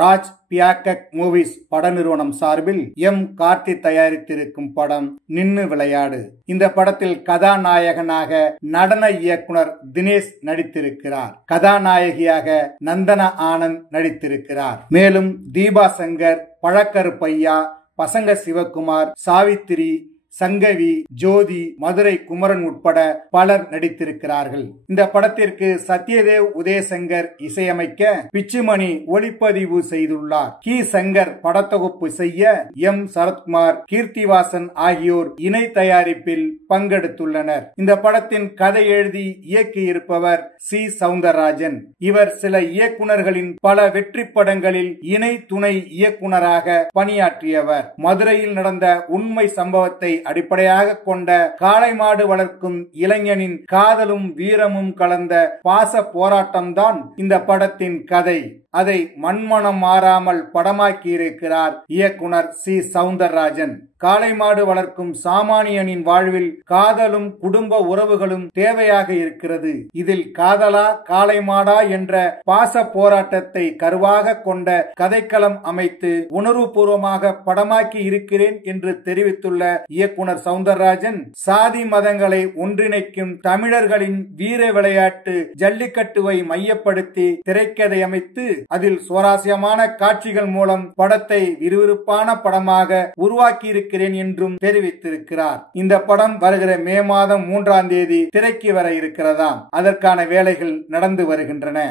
Raj பியாக்கக் movies பட நிறுவனம் சார்பில் எம் கார்த்தி தயாரித்திருக்கும் படம் நின்னு விளையாடு. இந்த படத்தில் கதாநாயகனாக நடன இயக்குனர் தினேஷ் நடித்திருக்கிறார். கதாநாயகியாக நந்தனா ஆனந்த் நடித்திருக்கிறார். மேலும் தீபா சங்கர், பழக்கருப்பையா, பசங்க சிவகுமார், சாவித்திரி, சங்கவி, ஜோதி, மதுரை குமரன் உட்பட பலர் நடித்திருக்கிறார்கள். இந்த படத்திற்கு சத்யதேவ் உதயசங்கர் இசையமைக்க பிச்சுமணி ஒளிப்பதிவு செய்துள்ளார். கி சங்கர் படத்தொகுப்பு செய்ய எம் சரத்குமார், கீர்த்திவாசன் ஆகியோர் இணை தயாரிப்பில் பங்கெடுத்துள்ளனர். இந்த படத்தின் கதை எழுதி இயக்கியிருப்பவர் சி சவுந்தரராஜன். இவர் சில இயக்குனர்களின் பல வெற்றி படங்களில் இணை துணை இயக்குனராக பணியாற்றியவர். மதுரையில் நடந்த உண்மை சம்பவத்தை அடிப்படையாக கொண்ட காளை மாடு வளர்க்கும் இளைஞனின் காதலும் வீரமும் கலந்த பாச போராட்டம்தான் இந்த படத்தின் கதை. அதை மண்மனம் மாறாமல் படமாக்கி இருக்கிறார் இயக்குனர் சி சவுந்தரராஜன். காளை மாடு வளர்க்கும் சாமானியனின் வாழ்வில் காதலும் குடும்ப உறவுகளும் தேவையாக இருக்கிறது. இதில் காதலா காளை மாடா என்ற பாச போராட்டத்தை கருவாக கொண்ட கதைக்களம் அமைத்து உணர்வுபூர்வமாக படமாக்கி இருக்கிறேன் என்று தெரிவித்துள்ள இயக்குனர் சவுந்தரராஜன், சாதி மதங்களை ஒன்றிணைக்கும் தமிழர்களின் வீர விளையாட்டு ஜல்லிக்கட்டுவை மையப்படுத்தி திரைக்கதை அமைத்து அதில் சுவாரஸ்யமான காட்சிகள் மூலம் படத்தை விறுவிறுப்பான படமாக உருவாக்கி இருக்கிறேன் என்றும் தெரிவித்திருக்கிறார். இந்த படம் வருகிற மே மாதம் 3ஆம் தேதி திரைக்கு வர இருக்கிறதாம். அதற்கான வேலைகள் நடந்து வருகின்றன.